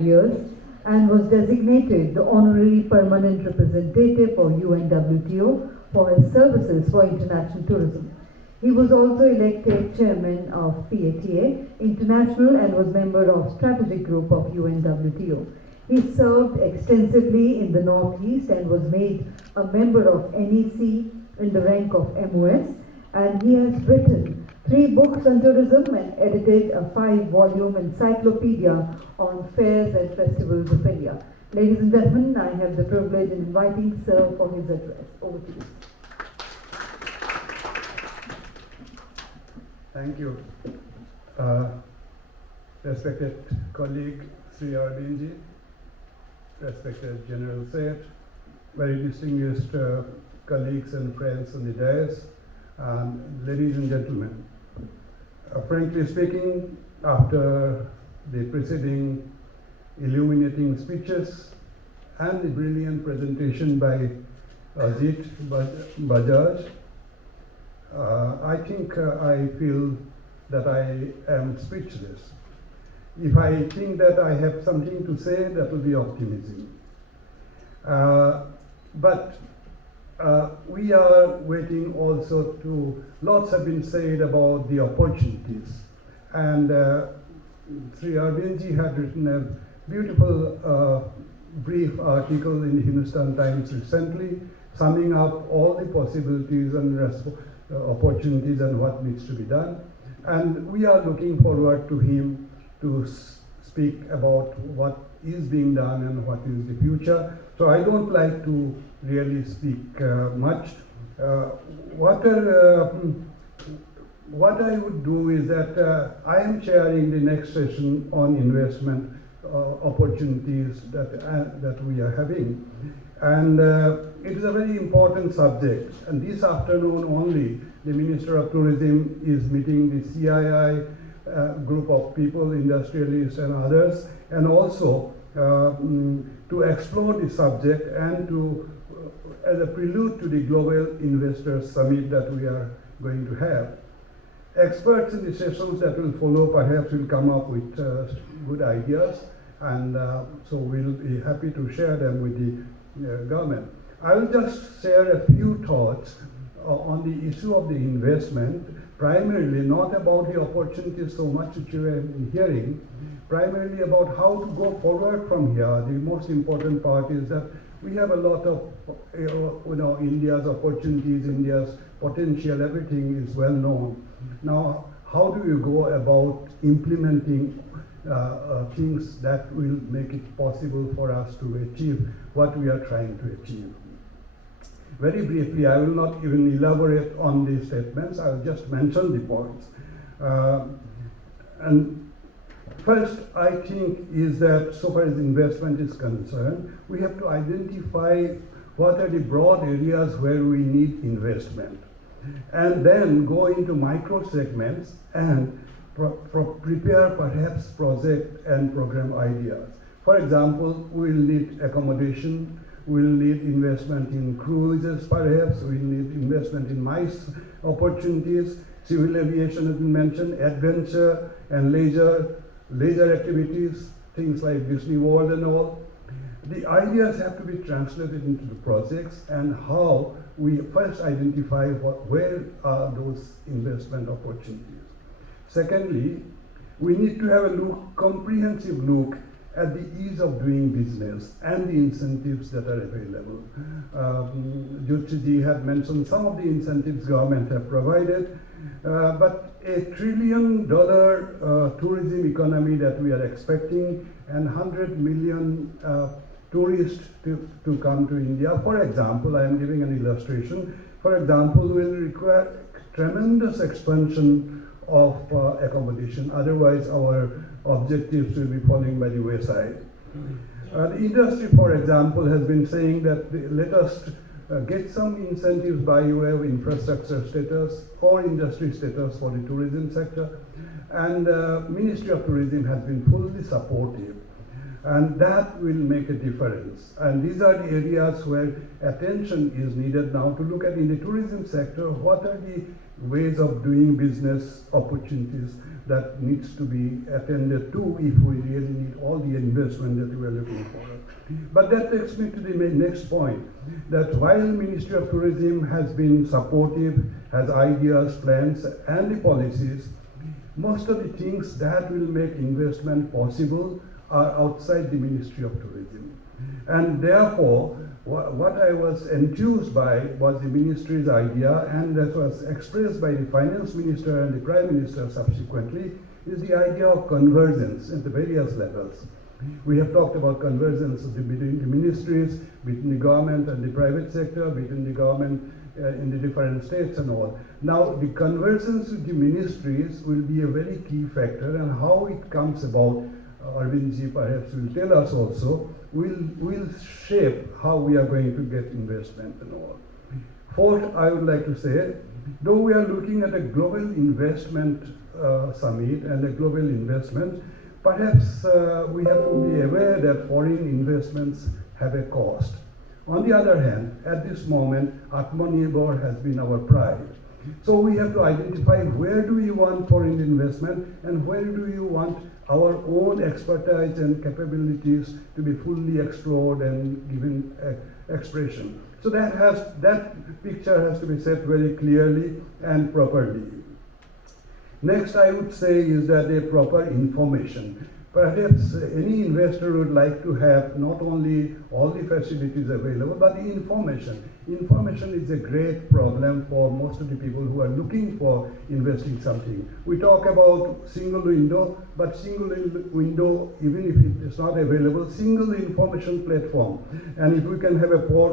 years and was designated the Honorary Permanent Representative for UNWTO for his services for international tourism. He was also elected Chairman of PATA International and was member of Strategic Group of UNWTO. He served extensively in the Northeast and was made a member of NEC in the rank of MOS, and he has written 3 books on tourism and edited a 5-volume encyclopedia on fairs and festivals of India. Ladies and gentlemen, I have the privilege in inviting Sir for his address. Over to you. Thank you. Respected colleague Sri Arvindji, respected General Seth, very distinguished colleagues and friends on the dais, ladies and gentlemen. Frankly speaking, after the preceding illuminating speeches and the brilliant presentation by Ajit Bajaj, I think I feel that I am speechless. If I think that I have something to say, that will be optimism. But we are waiting also to, lots have been said about the opportunities. And Sri Arvindji had written a beautiful brief article in the Hindustan Times recently, summing up all the possibilities and opportunities and what needs to be done. And we are looking forward to him to speak about what is being done and what is the future. So I don't like to really speak much. What I would do is that I am chairing the next session on investment opportunities that we are having. And it is a very important subject. And this afternoon only, the Minister of Tourism is meeting the CII group of people, industrialists and others, and also to explore the subject and to, as a prelude to the Global Investors Summit that we are going to have. Experts in the sessions that will follow perhaps will come up with good ideas, and so we'll be happy to share them with the government. I will just share a few thoughts on the issue of the investment, primarily not about the opportunities so much that you have been hearing, primarily about how to go forward from here. The most important part is that we have a lot of, India's opportunities, India's potential, everything is well known. Now, how do you go about implementing things that will make it possible for us to achieve what we are trying to achieve? Very briefly, I will not even elaborate on these statements, I will just mention the points. And first, I think is that so far as investment is concerned, we have to identify what are the broad areas where we need investment, and then go into micro segments and prepare perhaps project and program ideas. For example, we'll need accommodation, we'll need investment in cruises perhaps, we'll need investment in MICE opportunities, civil aviation has been mentioned, adventure and leisure activities, things like Disney World and all. The ideas have to be translated into the projects, and how we first identify where are those investment opportunities. Secondly, we need to have a comprehensive look at the ease of doing business and the incentives that are available. Jutji had mentioned some of the incentives government have provided, but $1 trillion tourism economy that we are expecting, and 100 million tourists to come to India. For example, I am giving an illustration. For example, will require tremendous expansion of accommodation, otherwise our objectives will be falling by the wayside. The industry, for example, has been saying that let us get some incentives by way of infrastructure status or industry status for the tourism sector, and Ministry of Tourism has been fully supportive, and that will make a difference. And these are the areas where attention is needed now to look at in the tourism sector, what are the ways of doing business opportunities, that needs to be attended to if we really need all the investment that we are looking for. But that takes me to the next point, that while Ministry of Tourism has been supportive, has ideas, plans, and the policies, most of the things that will make investment possible are outside the Ministry of Tourism. And therefore, what I was enthused by was the ministry's idea, and that was expressed by the finance minister and the prime minister subsequently, is the idea of convergence at the various levels. We have talked about convergence between the ministries, between the government and the private sector, between the government in the different states and all. Now, the convergence with the ministries will be a very key factor, and how it comes about, Arvindji perhaps will tell us also, will shape how we are going to get investment and all. Fourth, I would like to say, though we are looking at a global investment summit and a global investment, perhaps we have to be aware that foreign investments have a cost. On the other hand, at this moment, Atmanirbhar has been our pride. So we have to identify where do we want foreign investment and where do you want our own expertise and capabilities to be fully explored and given expression. So that picture has to be set very clearly and properly. Next, I would say is that a proper information. Perhaps any investor would like to have not only all the facilities available, but the information. Information is a great problem for most of the people who are looking for investing something. We talk about single window, but single window, even if it is not available, single information platform. And if we can have a portal